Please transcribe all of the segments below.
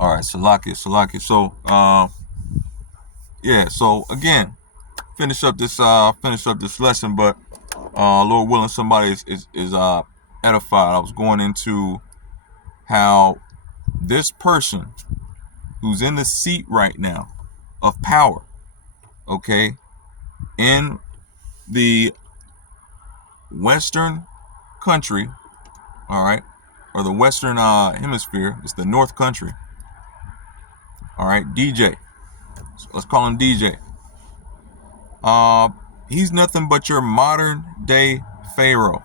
All right, Salakia. So, yeah. So again, finish up this lesson, but Lord willing, somebody is edified. I was going into how this person who's in the seat right now of power, okay, in the Western country, all right, or the Western hemisphere, it's the North country, all right, DJ. So let's call him DJ. He's nothing but your modern day Pharaoh,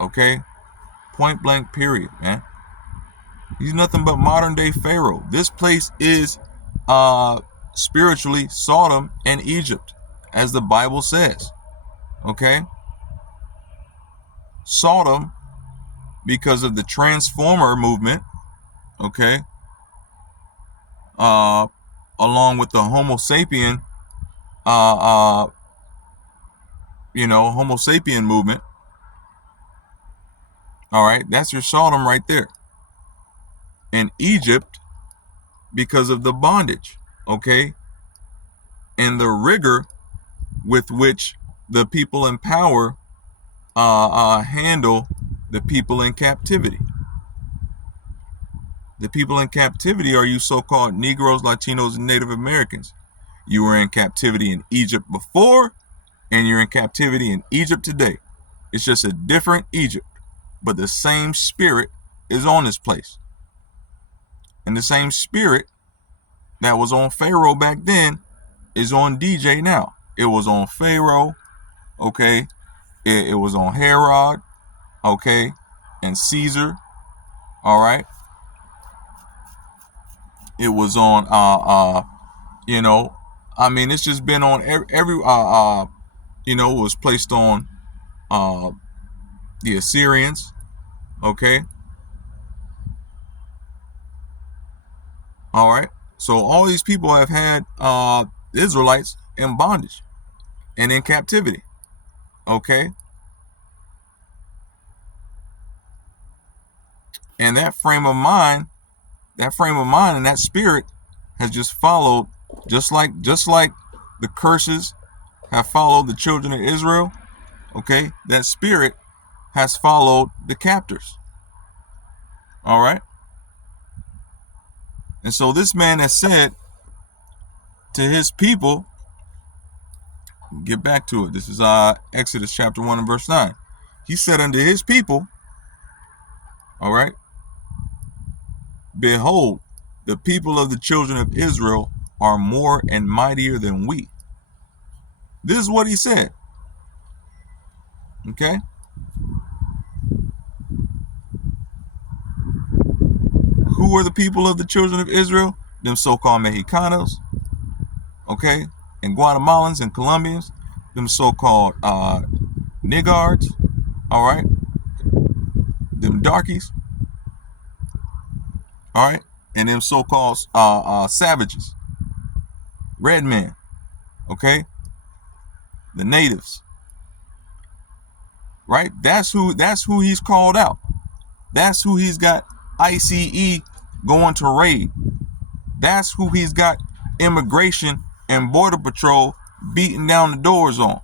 okay? Point blank, period, man. He's nothing but modern day Pharaoh. This place is spiritually Sodom and Egypt, as the Bible says, okay? Sodom, because of the transformer movement, okay, along with the Homo sapien, Homo sapien movement. All right, that's your Sodom right there. And Egypt, because of the bondage, okay, and the rigor with which the people in power handle the people in captivity. The people in captivity are you so-called Negroes, Latinos, and Native Americans. You were in captivity in Egypt before, and you're in captivity in Egypt today. It's just a different Egypt, but the same spirit is on this place. And the same spirit that was on Pharaoh back then is on DJ now. It was on Pharaoh, okay? It was on Herod, okay? And Caesar, all right? It was on, it's just been on every it was placed on the Assyrians, okay? All right. So all these people have had Israelites in bondage and in captivity, okay? And that frame of mind and that spirit has just followed, just like the curses have followed the children of Israel, okay? That spirit has followed the captors, all right? And so this man has said to his people, get back to it. This is Exodus chapter 1 and verse 9. He said unto his people, all right, behold, the people of the children of Israel are more and mightier than we. This is what he said. Okay? Who are the people of the children of Israel? Them so-called Mexicanos, okay? And Guatemalans and Colombians, them so-called niggards, all right? Them darkies, all right? And them so-called savages, red men, okay? The natives, right? That's who he's called out. That's who he's got I.C.E. going to raid. That's who he's got Immigration and Border Patrol beating down the doors on.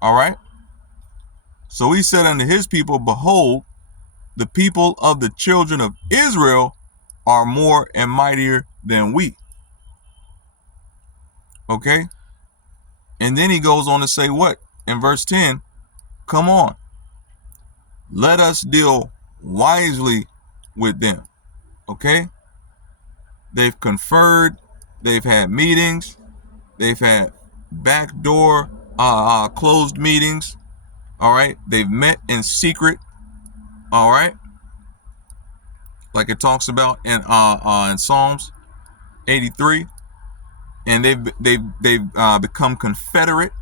All right? So he said unto his people, behold, the people of the children of Israel are more and mightier than we. Okay? And then he goes on to say what? In verse 10, come on. Let us deal wisely with them. Okay? They've conferred, they've had meetings, they've had backdoor closed meetings. All right? They've met in secret. All right? Like it talks about in Psalms 83. And they've become confederate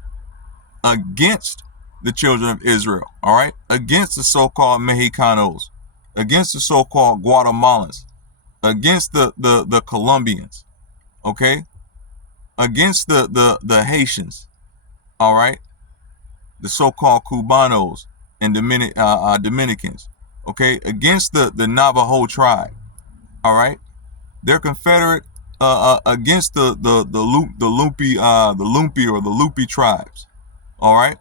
against the children of Israel, all right? Against the so-called Mexicanos, against the so-called Guatemalans, against the Colombians, okay? Against the Haitians, all right? The so-called Cubanos and Dominicans, okay? Against the Navajo tribe, all right? They're Confederate against the Lumpy tribes. All right,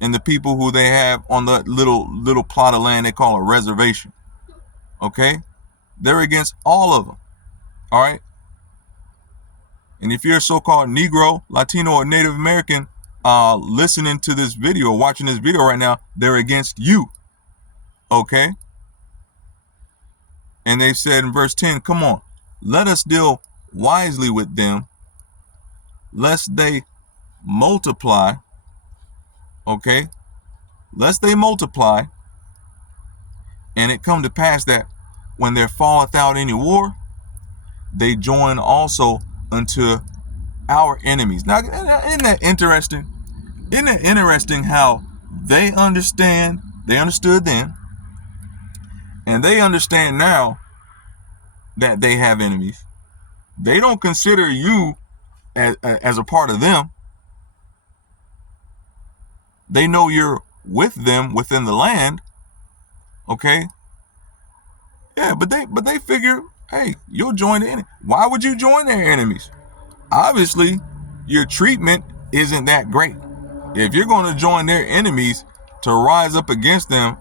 and the people who they have on the little plot of land they call a reservation. Okay, they're against all of them. All right, and if you're a so-called Negro, Latino, or Native American listening to this video, watching this video right now, they're against you. Okay, and they said in verse 10, come on, let us deal wisely with them, lest they multiply. Okay, lest they multiply, and it come to pass that when there falleth out any war, they join also unto our enemies. Now, isn't that interesting? Isn't it interesting how they understood then, and they understand now that they have enemies. They don't consider you as a part of them. They know you're with them within the land. Okay? Yeah, but they figure, hey, you'll join the enemy. Why would you join their enemies? Obviously, your treatment isn't that great. If you're going to join their enemies to rise up against them,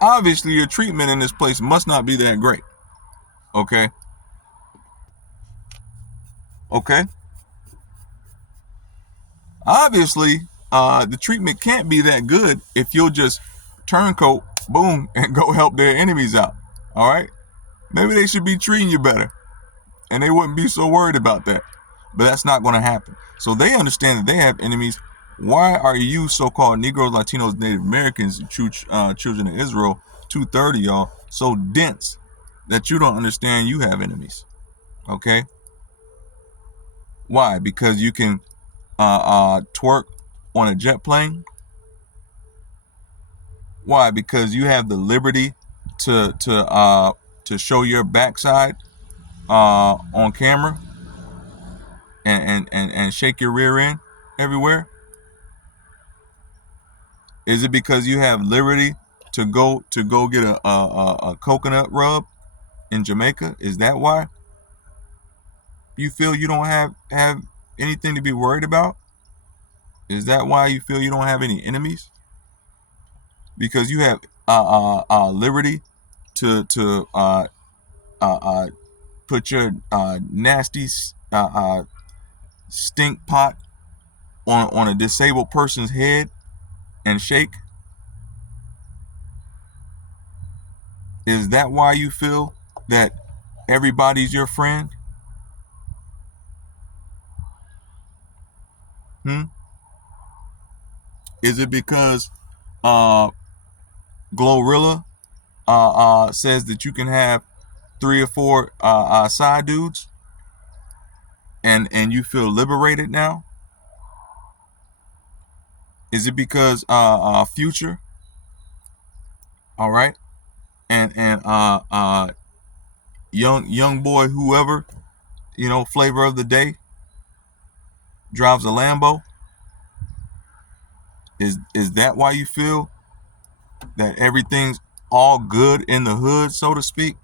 obviously your treatment in this place must not be that great. Okay? Okay? Obviously, the treatment can't be that good if you'll just turncoat, boom, and go help their enemies out. All right? Maybe they should be treating you better, and they wouldn't be so worried about that. But that's not going to happen. So they understand that they have enemies. Why are you so-called Negroes, Latinos, Native Americans, children of Israel, 2/3 of y'all, so dense that you don't understand you have enemies? Okay? Why? Because you can twerk on a jet plane? Why? Because you have the liberty to show your backside on camera and shake your rear end everywhere? Is it because you have liberty to go get a coconut rub in Jamaica? Is that why you feel you don't have anything to be worried about? Is that why you feel you don't have any enemies? Because you have liberty to put your nasty stink pot on a disabled person's head and shake? Is that why you feel that everybody's your friend? Is it because Glorilla says that you can have 3 or 4 side dudes and you feel liberated now? Is it because Future, all right, and young boy whoever, flavor of the day, drives a Lambo? Is that why you feel that everything's all good in the hood, so to speak?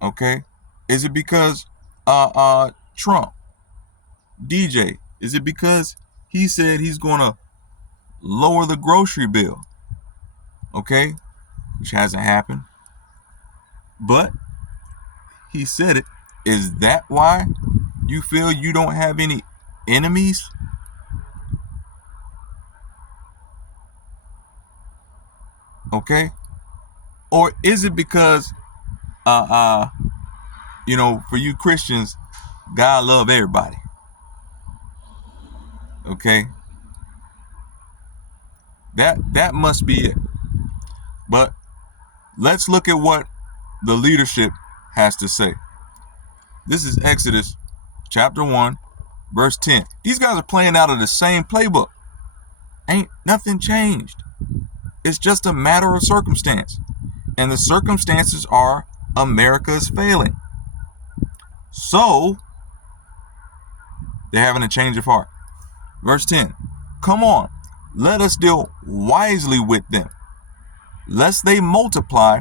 Okay. Is it because Trump, DJ, is it because he said he's gonna lower the grocery bill? Okay, which hasn't happened, but he said it. Is that why you feel you don't have any enemies? Okay. Or is it because for you Christians, God love everybody? Okay, that must be it. But let's look at what the leadership has to say. This is Exodus chapter 1, verse 10. These guys are playing out of the same playbook. Ain't nothing changed. It's just a matter of circumstance. And the circumstances are America's failing. So they're having a change of heart. Verse 10. Come on, let us deal wisely with them. lest they multiply,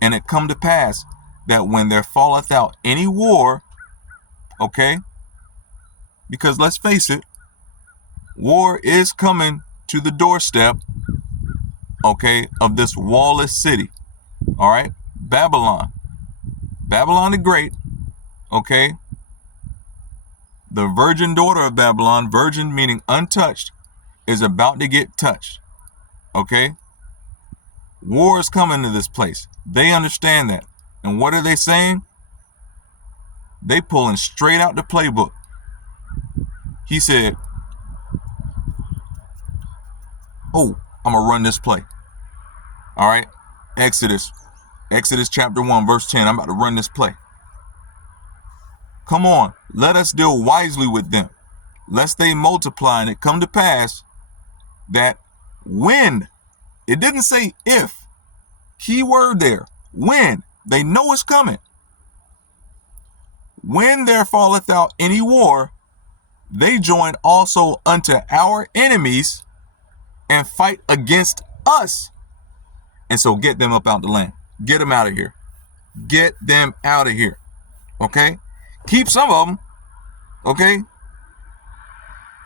and it come to pass that when there falleth out any war, okay, because let's face it, war is coming to the doorstep, okay, of this wall-less city, all right, Babylon the Great, okay, the virgin daughter of Babylon, virgin meaning untouched, is about to get touched, okay. War is coming to this place. They understand that. And what are they saying? They pulling straight out the playbook. He said, oh, I'm going to run this play. All right. Exodus chapter 1, verse 10. I'm about to run this play. Come on. Let us deal wisely with them, lest they multiply, and it come to pass that when, it didn't say if, key word there, when, they know it's coming. When there falleth out any war, they join also unto our enemies and fight against us. And so get them up out the land. Get them out of here. Get them out of here. Okay? Keep some of them. Okay?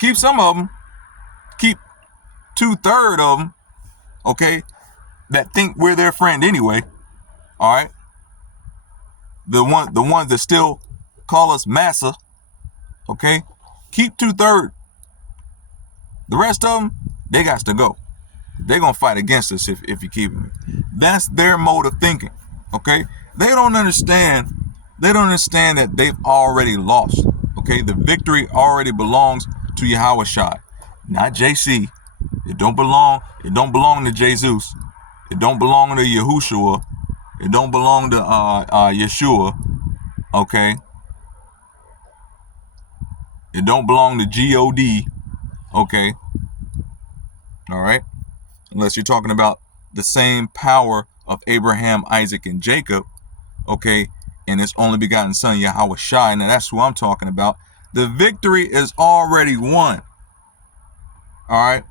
Keep some of them. Keep 2/3 of them. Okay? That think we're their friend anyway. All right? The ones that still call us massa. Okay? Keep 2/3. The rest of them, they got to go. They're going to fight against us if you keep them. That's their mode of thinking. Okay? They don't understand that they've already lost. Okay? The victory already belongs to Yahushua, not JC. It don't belong to Jesus. It don't belong to Yahushua. It don't belong to Yeshua. Okay? It don't belong to God. Okay? All right? Unless you're talking about the same power of Abraham, Isaac, and Jacob, okay, and his only begotten son, Yahushua, and that's who I'm talking about. The victory is already won. All right?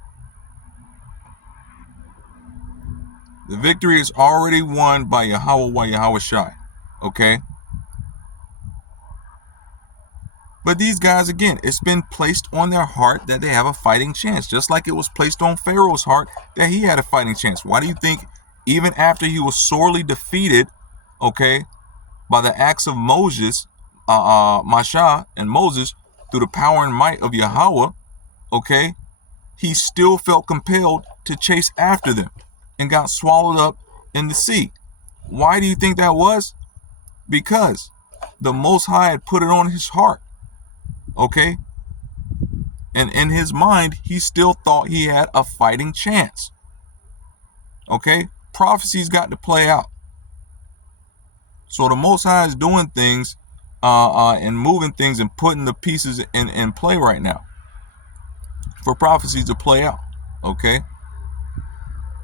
The victory is already won by Yahushua, okay? But these guys, again, it's been placed on their heart that they have a fighting chance, just like it was placed on Pharaoh's heart that he had a fighting chance. Why do you think even after he was sorely defeated, okay, by the acts of Moses, Masha and Moses, through the power and might of Yahweh, okay, he still felt compelled to chase after them and got swallowed up in the sea? Why do you think that was? Because the Most High had put it on his heart. Okay, and in his mind, he still thought he had a fighting chance. Okay, prophecies got to play out. So the Most High is doing things and moving things and putting the pieces in play right now for prophecies to play out. Okay,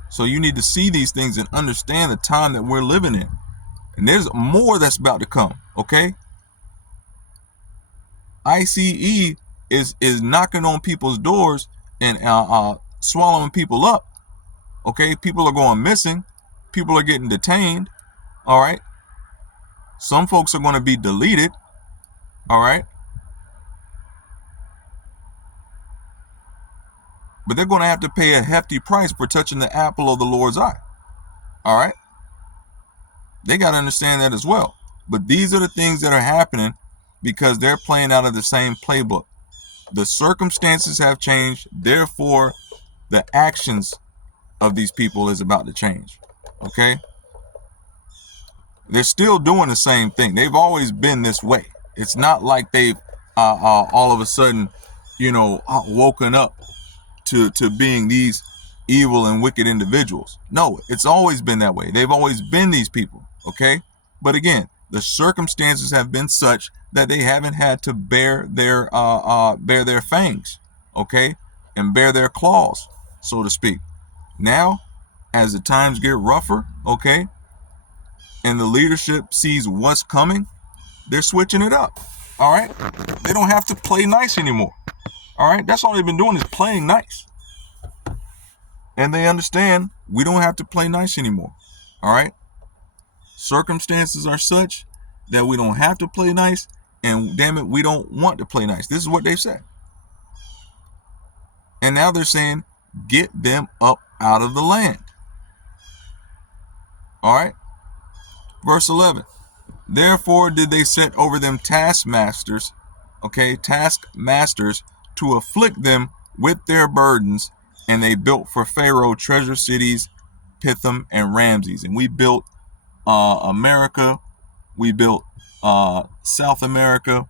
so you need to see these things and understand the time that we're living in, and there's more that's about to come. Okay. I.C.E. is knocking on people's doors and swallowing people up. Okay, people are going missing. People are getting detained. All right. Some folks are going to be deleted. All right. But they're going to have to pay a hefty price for touching the apple of the Lord's eye. All right. They got to understand that as well. But these are the things that are happening because they're playing out of the same playbook. The circumstances have changed. Therefore, the actions of these people is about to change. Okay? They're still doing the same thing. They've always been this way. It's not like they've all of a sudden, woken up to being these evil and wicked individuals. No, it's always been that way. They've always been these people. Okay? But again, the circumstances have been such that they haven't had to bear their fangs, okay, and bear their claws, so to speak. Now, as the times get rougher, okay, and the leadership sees what's coming, they're switching it up. All right, they don't have to play nice anymore. All right, that's all they've been doing is playing nice. And they understand we don't have to play nice anymore. All right. Circumstances are such that we don't have to play nice. And damn it, we don't want to play nice. This is what they've said. And now they're saying, get them up out of the land. All right. Verse 11. Therefore did they set over them taskmasters, to afflict them with their burdens, and they built for Pharaoh treasure cities, Pithom and Ramses. And we built America, we built South America,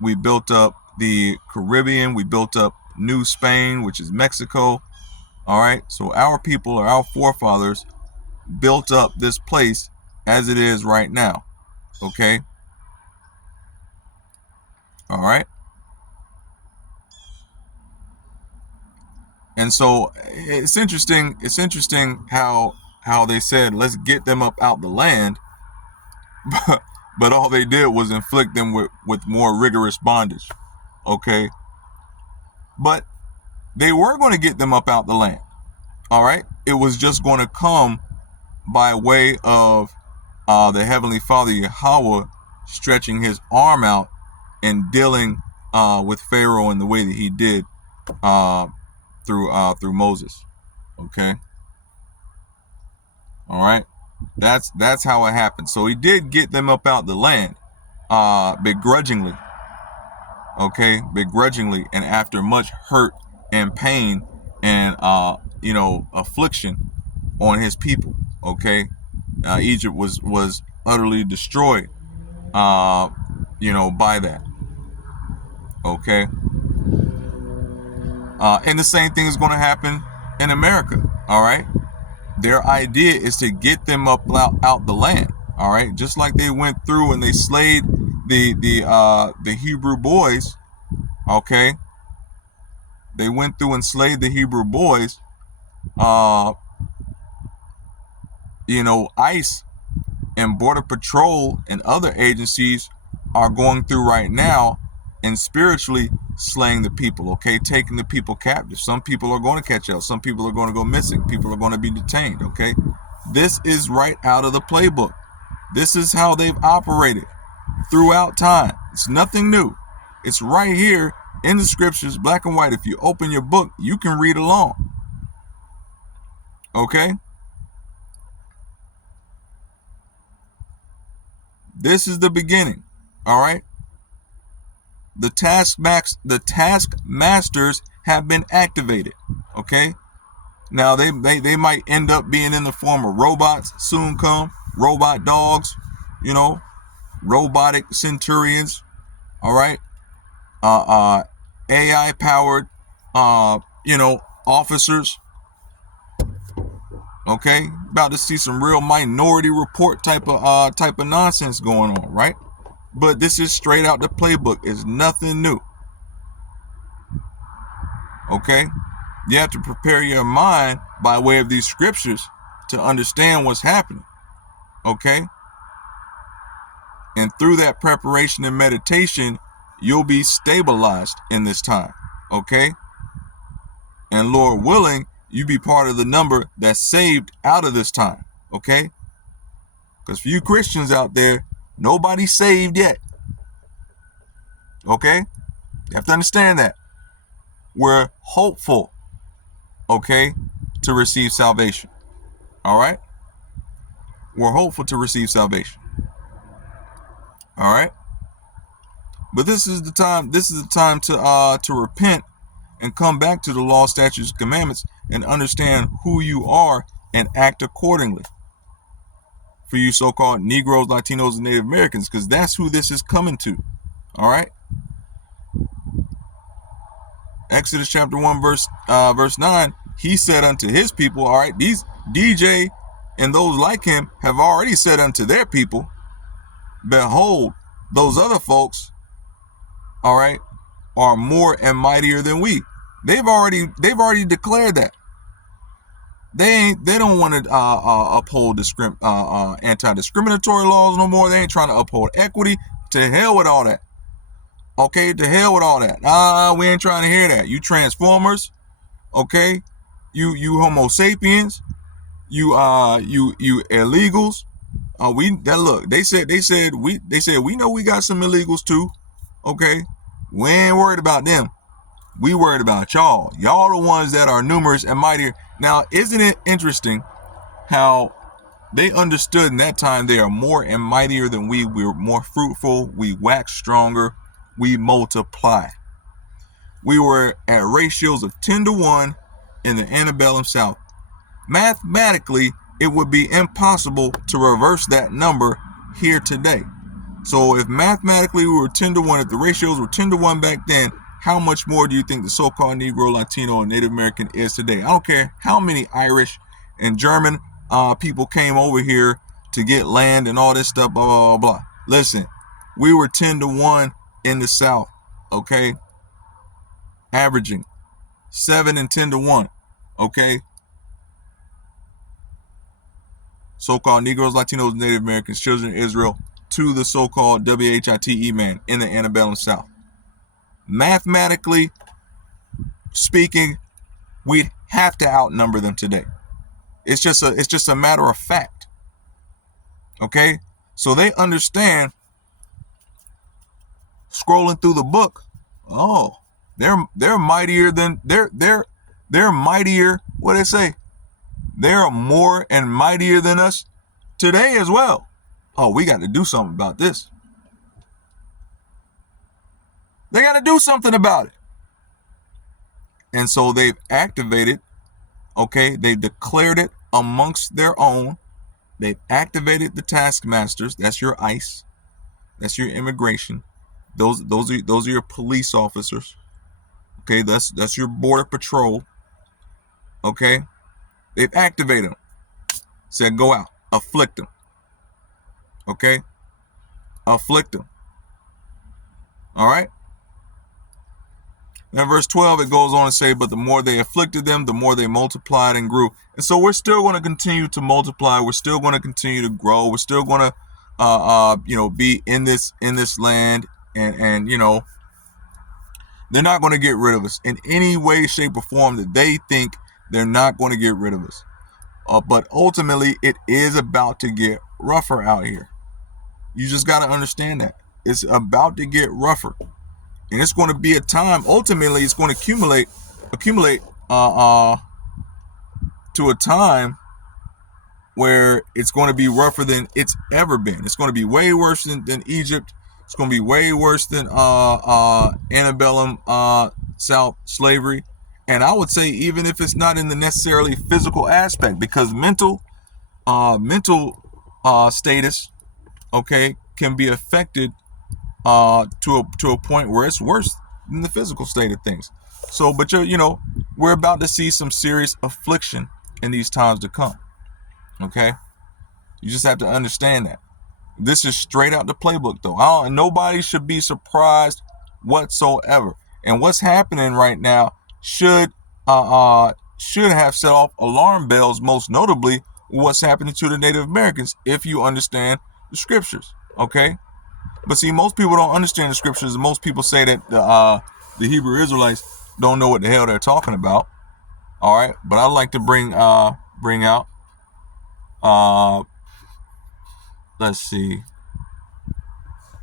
we built up the Caribbean, we built up New Spain, which is Mexico. All right, so our people, or our forefathers, built up this place as it is right now. Okay. All right. And so it's interesting. It's interesting how they said, let's get them up out the land. But all they did was inflict them with more rigorous bondage. Okay. But they were going to get them up out the land. All right. It was just going to come by way of the Heavenly Father Yahweh stretching his arm out and dealing with Pharaoh in the way that he did through Moses. Okay. All right. That's how it happened. So he did get them up out the land begrudgingly. Okay, begrudgingly, and after much hurt and pain and affliction on his people. Okay. Egypt was utterly destroyed by that. Okay. And the same thing is going to happen in America. All right. Their idea is to get them up out the land. All right. Just like they went through and they slayed the Hebrew boys. Okay. They went through and slayed the Hebrew boys. ICE and Border Patrol and other agencies are going through right now and spiritually slaying the people, okay, taking the people captive. Some people are going to catch out. Some people are going to go missing. People are going to be detained, okay? This is right out of the playbook. This is how they've operated throughout time. It's nothing new. It's right here in the scriptures, black and white. If you open your book, you can read along, okay? This is the beginning, all right? The taskmasters have been activated, okay? Now they might end up being in the form of robots soon come, robot dogs, robotic centurions, all right? AI powered, officers, okay? About to see some real Minority Report type of nonsense going on, right? But this is straight out the playbook. It's nothing new. Okay? You have to prepare your mind by way of these scriptures to understand what's happening. Okay? And through that preparation and meditation, you'll be stabilized in this time. Okay? And Lord willing, you be part of the number that's saved out of this time. Okay? Because for you Christians out there, nobody's saved yet. Okay? You have to understand that. We're hopeful, okay, to receive salvation. All right? We're hopeful to receive salvation. All right? But this is the time to repent and come back to the law, statutes, and commandments and understand who you are and act accordingly. For you so-called Negroes, Latinos, and Native Americans, because that's who this is coming to. All right. Exodus chapter 1, verse 9, he said unto his people, all right, these DJ and those like him have already said unto their people, behold, those other folks, all right, are more and mightier than we. They've already declared that. They don't want to uphold anti-discriminatory laws no more. They ain't trying to uphold equity. To hell with all that. Okay, to hell with all that. We ain't trying to hear that. You transformers, okay, you Homo sapiens, you illegals. They said we know we got some illegals too. Okay, we ain't worried about them. We worried about y'all. Y'all the ones that are numerous and mightier. Now, isn't it interesting how they understood in that time they are more and mightier than we? We're more fruitful. We wax stronger. We multiply. We were at ratios of 10 to 1 in the antebellum South. Mathematically, it would be impossible to reverse that number here today. So if mathematically we were 10 to 1, if the ratios were 10 to 1 back then, how much more do you think the so-called Negro, Latino, and Native American is today? I don't care how many Irish and German people came over here to get land and all this stuff, blah, blah, blah, blah. Listen, we were 10 to 1 in the South, okay? Averaging 7 and 10 to 1, okay? So-called Negroes, Latinos, Native Americans, children of Israel, to the so-called WHITE man in the antebellum South. Mathematically speaking, we'd have to outnumber them today. It's just a matter of fact. Okay? So they understand, scrolling through the book, oh, they're mightier than they're mightier, what they say? They're more and mightier than us today as well. Oh, we got to do something about this. They got to do something about it. And so they've activated, okay, they've declared it amongst their own. They've activated the taskmasters. That's your ICE. That's your immigration. Those are your police officers. Okay, that's your border patrol. Okay, they've activated them. Said go out, afflict them. Okay, afflict them. All right. Now, verse 12, it goes on to say, but the more they afflicted them, the more they multiplied and grew. And so we're still going to continue to multiply. We're still going to continue to grow. We're still going to, be in this land. And they're not going to get rid of us in any way, shape, or form that they think they're not going to get rid of us. But ultimately, it is about to get rougher out here. You just got to understand that. It's about to get rougher. And it's going to be a time, ultimately, it's going to accumulate to a time where it's going to be rougher than it's ever been. It's going to be way worse than Egypt. It's going to be way worse than antebellum South slavery. And I would say even if it's not in the necessarily physical aspect, because mental status, okay, can be affected to a point where it's worse than the physical state of things. So, but we're about to see some serious affliction in these times to come. Okay, you just have to understand that. This is straight out the playbook, though. Nobody should be surprised whatsoever. And what's happening right now should have set off alarm bells. Most notably, what's happening to the Native Americans, if you understand the scriptures. Okay. But see, most people don't understand the scriptures. And most people say that the Hebrew Israelites don't know what the hell they're talking about. All right, but I'd like to bring out. Let's see.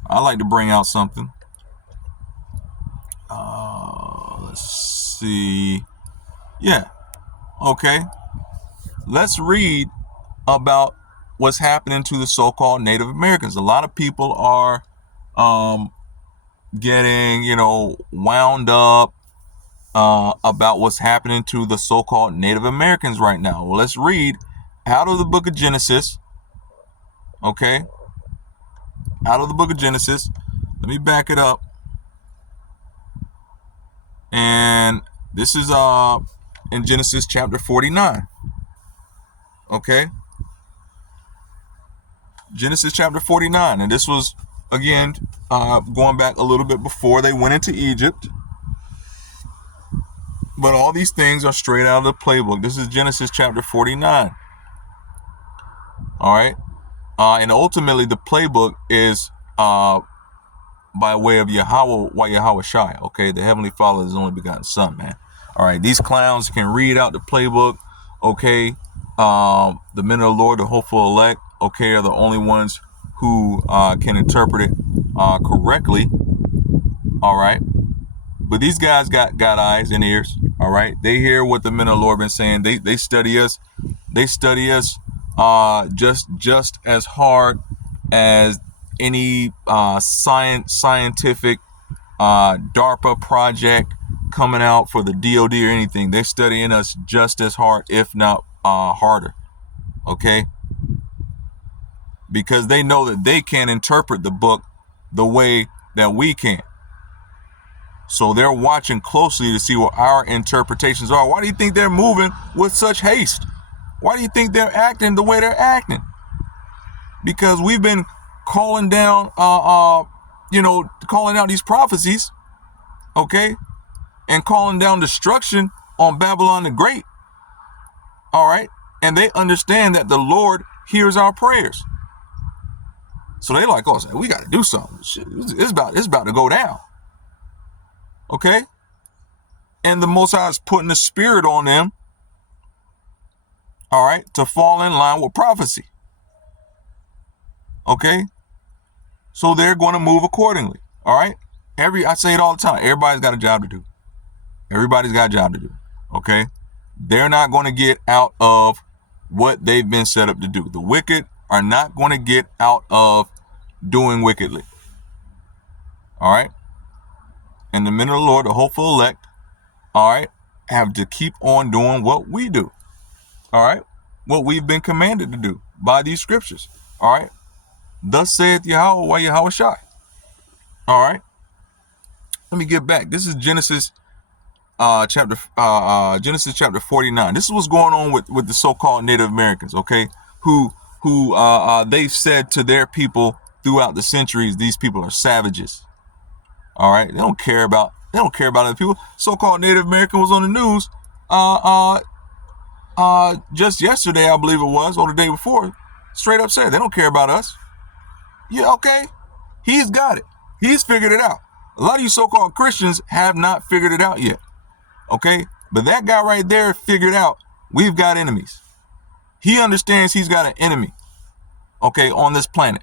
I'd like to bring out something. Let's see. Yeah. Okay. Let's read about what's happening to the so-called Native Americans. A lot of people are getting, wound up about what's happening to the so-called Native Americans right now. Well, let's read out of the book of Genesis. Okay. Out of the book of Genesis. Let me back it up. And this is in Genesis chapter 49. Okay. Genesis chapter 49. And this was, again, going back a little bit before they went into Egypt. But all these things are straight out of the playbook. This is Genesis chapter 49. All right. And ultimately, the playbook is by way of Yahweh Shai. Okay. The Heavenly Father is the only begotten Son, man. All right, these clowns can read out the playbook. Okay, the men of the Lord, the hopeful elect, okay, are the only ones who can interpret it correctly. All right, but these guys got eyes and ears. All right, they hear what the men of the Lord been saying. They study us. They study us just as hard as any scientific DARPA project coming out for the DOD or anything. They're studying us just as hard, if not harder. Okay, because they know that they can't interpret the book the way that we can. So they're watching closely to see what our interpretations are. Why do you think they're moving with such haste? Why do you think they're acting the way they're acting? Because we've been calling down, calling out these prophecies, okay, and calling down destruction on Babylon the Great. All right, and they understand that the Lord hears our prayers. So they like, oh, we got to do something. It's about to go down. Okay, and the Most High is putting the spirit on them. All right, to fall in line with prophecy. Okay, so they're going to move accordingly. All right, I say it all the time. Everybody's got a job to do. Everybody's got a job to do. Okay, they're not going to get out of what they've been set up to do. The wicked are not going to get out of doing wickedly. All right, and the men of the Lord, the hopeful elect, all right, have to keep on doing what we do. All right, what we've been commanded to do by these scriptures. All right, thus saith Yahweh Yahweh Shai. All right, let me get back. This is Genesis chapter 49. This is what's going on with the so-called Native Americans. Okay, who they've said to their people throughout the centuries, these people are savages. All right, they don't care about other people. So-called Native American was on the news just yesterday, I believe it was, or the day before, straight up said they don't care about us. Yeah, okay. He's got it. He's figured it out. A lot of you so-called Christians have not figured it out yet. Okay, but that guy right there figured out we've got enemies. He understands he's got an enemy, okay, on this planet.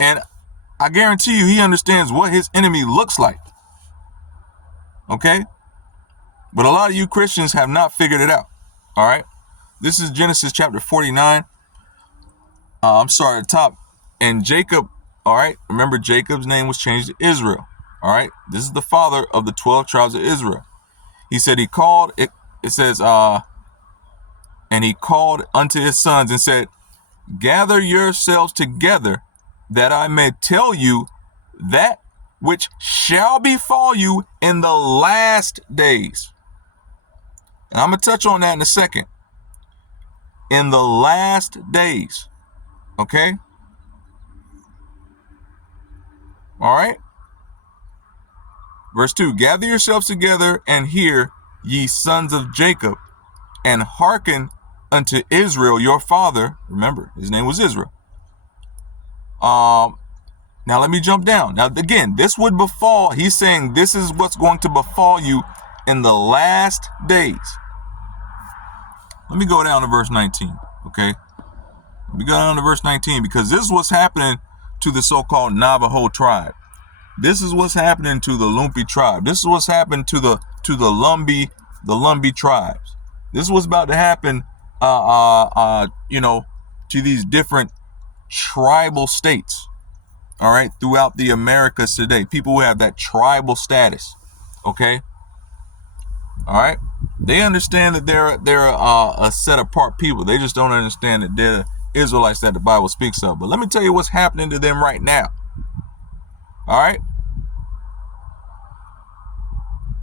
And I guarantee you he understands what his enemy looks like. Okay? But a lot of you Christians have not figured it out. All right? This is Genesis chapter 49. At the top. And Jacob, all right? Remember, Jacob's name was changed to Israel. All right? This is the father of the 12 tribes of Israel. He said he called, it says, and he called unto his sons and said, gather yourselves together that I may tell you that which shall befall you in the last days. And I'm going to touch on that in a second. In the last days. Okay? All right? Verse 2, gather yourselves together and hear, ye sons of Jacob, and hearken unto Israel your father. Remember, his name was Israel. Now let me jump down. Now again, this would befall, he's saying this is what's going to befall you in the last days. Let me go down to verse 19, okay? Let me go down to verse 19 because this is what's happening to the so-called Navajo tribe. This is what's happening to the Lumpy tribe. This is what's happened to the Lumbee tribes. This is what's about to happen, to these different tribal states, all right, throughout the Americas today. People who have that tribal status, okay, all right, they understand that they're a set apart people. They just don't understand that they're Israelites that the Bible speaks of. But let me tell you what's happening to them right now, all right,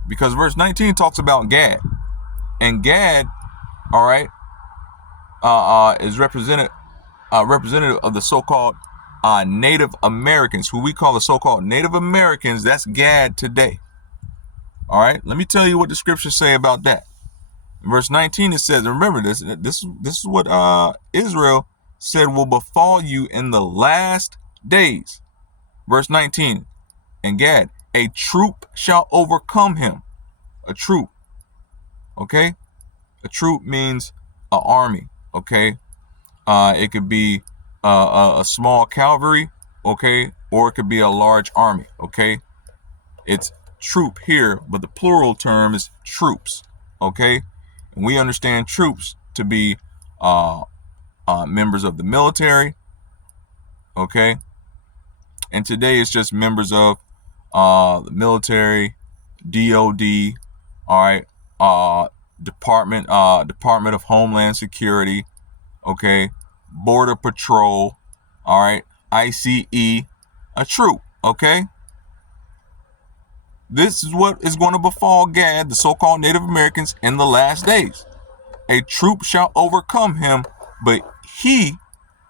because verse 19 talks about Gad, and Gad, all right, is representative of the so-called Native Americans, who we call the so-called Native Americans. That's Gad today. All right, let me tell you what the scriptures say about that. In verse 19, it says, remember this is what Israel said will befall you in the last days. Verse 19, and Gad, a troop shall overcome him. A troop, okay? A troop means an army, okay? It could be a small cavalry, okay? Or it could be a large army, okay? It's troop here, but the plural term is troops, okay? And we understand troops to be members of the military, okay? And today it's just members of the military, DOD, all right, Department of Homeland Security, okay, Border Patrol, all right, I.C.E, a troop, okay? This is what is going to befall Gad, the so-called Native Americans, in the last days. A troop shall overcome him, but he,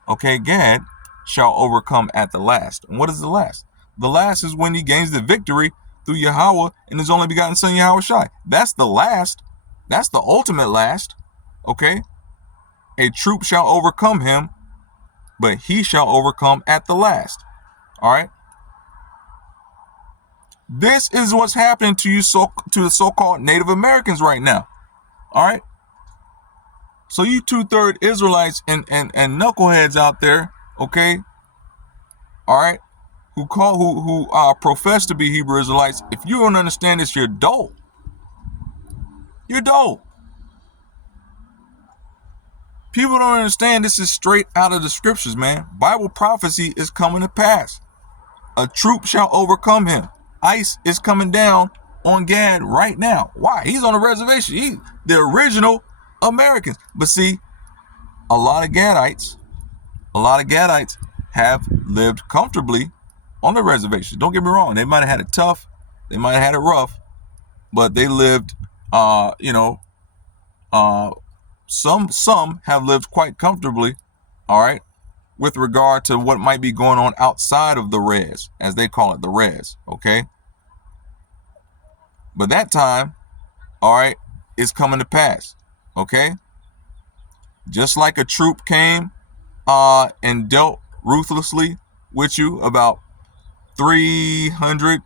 okay, Gad, shall overcome at the last. And what is the last? The last is when he gains the victory through Yahweh and his only begotten son Yahweh Shai. That's the last. That's the ultimate last. Okay? A troop shall overcome him, but he shall overcome at the last. All right? This is what's happening to you, to the so-called Native Americans right now. All right? So you 2/3 Israelites and knuckleheads out there, okay? All right? Who profess to be Hebrew Israelites, if you don't understand this, you're dope. You're dope. People don't understand this is straight out of the scriptures, man. Bible prophecy is coming to pass. A troop shall overcome him. ICE is coming down on Gad right now. Why? He's on a reservation. He's the original Americans. But see, a lot of Gadites have lived comfortably on the reservation. Don't get me wrong. They might have had it tough. They might have had it rough. But they lived, some have lived quite comfortably, all right, with regard to what might be going on outside of the res, as they call it, the res, okay? But that time, all right, is coming to pass, okay? Just like a troop came and dealt ruthlessly with you about 200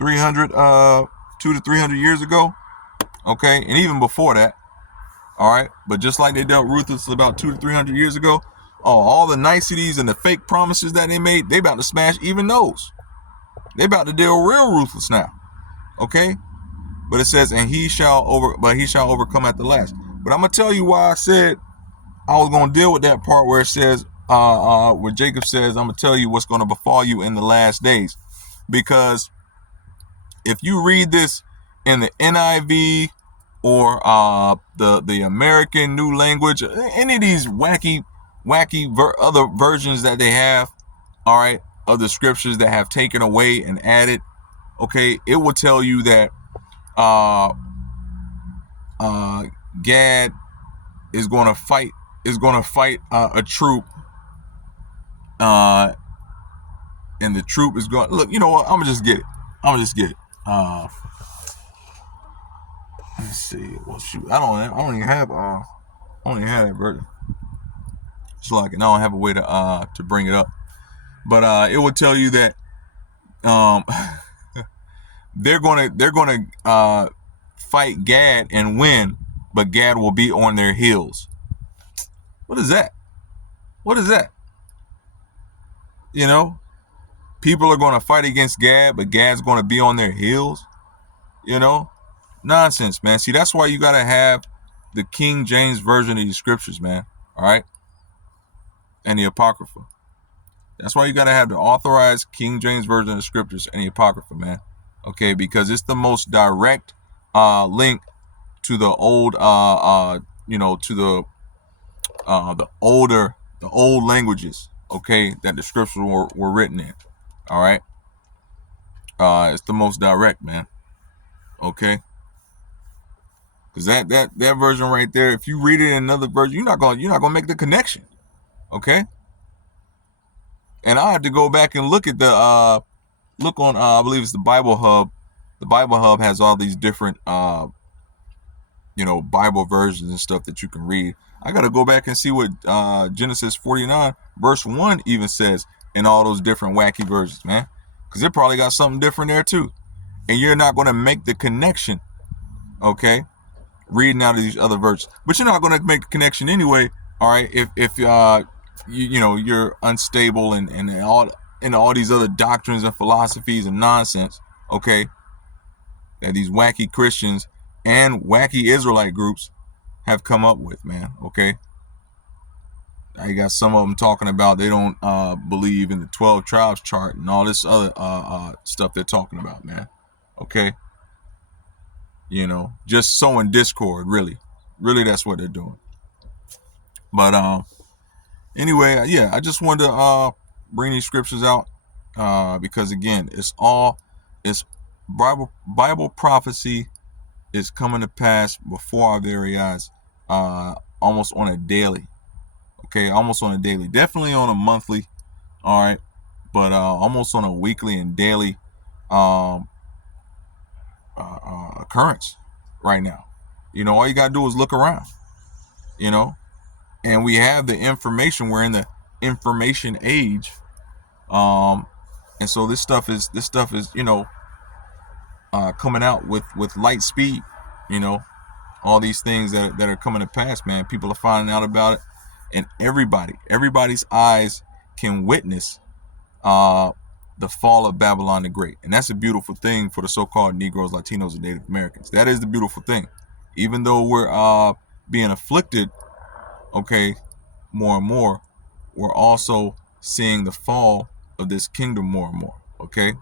to 300 years ago, okay? And even before that, all right? But just like they dealt ruthlessly about 200 to 300 years ago, all the niceties and the fake promises that they made, they about to smash even those. They about to deal real ruthless now, okay? But it says, and he shall overcome at the last. But I'm gonna tell you why I said I was gonna deal with that part where it says, where Jacob says, I'm gonna tell you what's gonna befall you in the last days, because if you read this in the NIV or the American New Language, any of these wacky other versions that they have, all right, of the scriptures that have taken away and added, okay, it will tell you that Gad is going to fight a troop, and the troop is going. Look, you know what? I'm gonna just get it. Let's see. Well, shoot, I don't even have that version. It's like, and I don't have a way to bring it up. But it will tell you that they're gonna fight Gad and win, but Gad will be on their heels. What is that? You know, people are gonna fight against Gad, but Gad's gonna be on their heels. You know, nonsense, man. See, that's why you gotta have the King James version of these scriptures, man. All right, and the Apocrypha. That's why you got to have the authorized King James version of the scriptures and the Apocrypha, man. Okay, because it's the most direct link to the old, to the old languages, okay, that the scriptures were written in. All right, it's the most direct, man. Okay, because that version right there, if you read it in another version, you're not gonna make the connection. Okay. And I have to go back and look at I believe it's the Bible Hub. The Bible Hub has all these different, Bible versions and stuff that you can read. I got to go back and see what Genesis 49 verse 1 even says in all those different wacky versions, man. because it probably got something different there too. And you're not going to make the connection, okay, reading out of these other verses. But you're not going to make the connection anyway, all right, if you're unstable and all these other doctrines and philosophies and nonsense, okay, that these wacky Christians and wacky Israelite groups have come up with, man, okay? Now you got some of them talking about they don't believe in the 12 tribes chart and all this other stuff they're talking about, man, okay? Just sowing discord, really. Really, that's what they're doing. But anyway, yeah, I just wanted to bring these scriptures out because, again, it's Bible prophecy is coming to pass before our very eyes, almost on a daily. Okay, almost on a daily. Definitely on a monthly, all right, but almost on a weekly and daily occurrence right now. All you gotta do is look around, and we have the information. We're in the information age, and so this stuff is coming out with light speed. All these things that are coming to pass, man. People are finding out about it, and everybody's eyes can witness the fall of Babylon the Great. And that's a beautiful thing for the so-called Negroes, Latinos, and Native Americans. That is the beautiful thing. Even though we're being afflicted, okay, more and more, we're also seeing the fall of this kingdom more and more, okay?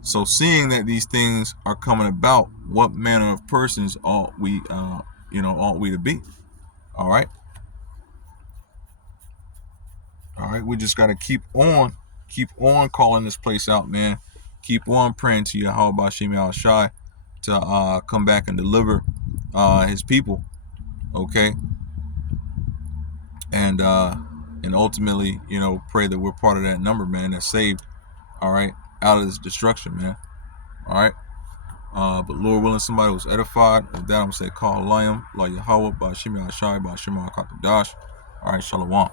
So seeing that these things are coming about, what manner of persons ought we to be? All right? All right, we just got to keep on calling this place out, man. Keep on praying to Yahweh Bashim Al-Shai to come back and deliver his people, okay? And ultimately, pray that we're part of that number, man, that's saved, all right, out of this destruction, man. All right? But Lord willing, somebody was edified. With that, I'm going to say, call Lionz, La Yahweh, Bashim Al-Shai, Bashim Al-Kakadash. All right, Shalom.